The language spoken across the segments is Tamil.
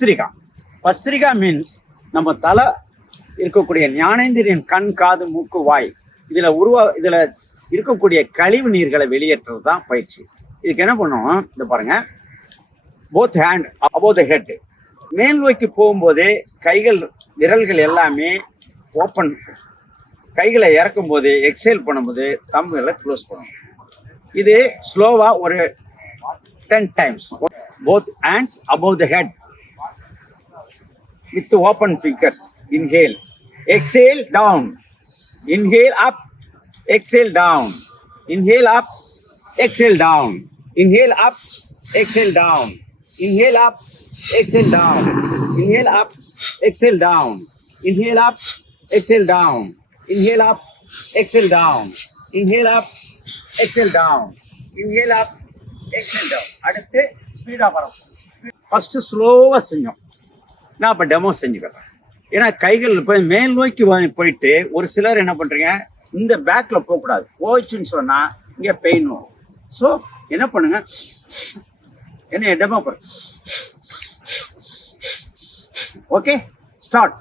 பஸ்திரிகா. பஸ்திரிகா மீன்ஸ் நம்ம தலை இருக்கக்கூடிய ஞானேந்திரியன் கண், காது, மூக்கு, வாய் இதுல இருக்கக்கூடிய கழிவு நீர்களை வெளியேற்றுறது தான் பயிற்சி. இதுக்கு என்ன பண்ணுவோம், இந்த பாருங்க, both hand above the head. மேல் நோக்கி போகும்போதே கைகள் விரல்கள் எல்லாமே ஓப்பன். கைகளை இறக்கும் போது எக்ஸேல் பண்ணும்போது தம்புகளை க்ளோஸ் பண்ணும். இது ஸ்லோவா ஒரு 10 times. Both hands above the head with open fingers. Inhale, exhale down. Inhale up, exhale down. Inhale up, exhale down. Inhale up, exhale down. Inhale up, exhale down. Inhale up, exhale down. Inhale up, exhale down. Inhale up, exhale down. Inhale up, exhale down. Inhale up, exhale down. அடுத்து ஸ்பீடா வரும். ஃபர்ஸ்ட் ஸ்லோவா செஞ்சோம். நான் இப்போ டெமோ செஞ்சுக்கிறேன். ஏன்னா கைகள் போய் மேல் நோக்கி போயிட்டு ஒரு சிலர் என்ன பண்றீங்க, இந்த பேக்ல போகக்கூடாது. போயிடுச்சுன்னு சொன்னா இங்கே பெயின் வரும். ஸோ என்ன பண்ணுங்க, என்ன டெமோ பண்ணுங்க. Okay, start.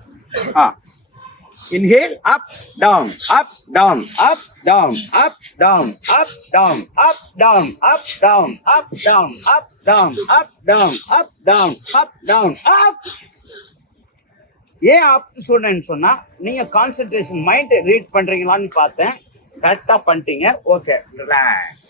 Inhale, up, down, up, down, up, down, up, down, up, down, up, down, up, down, up, down, up, down, up, down, up, down, up, down, up. ஏன் அப் சொன்னேன்னு சொன்னா, நீங்க கான்சென்ட்ரேஷன் மைண்ட் ரீட் பண்றீங்களான்னு பார்த்தேன். கரெக்டா பண்ணிட்டீங்க. Okay, relax.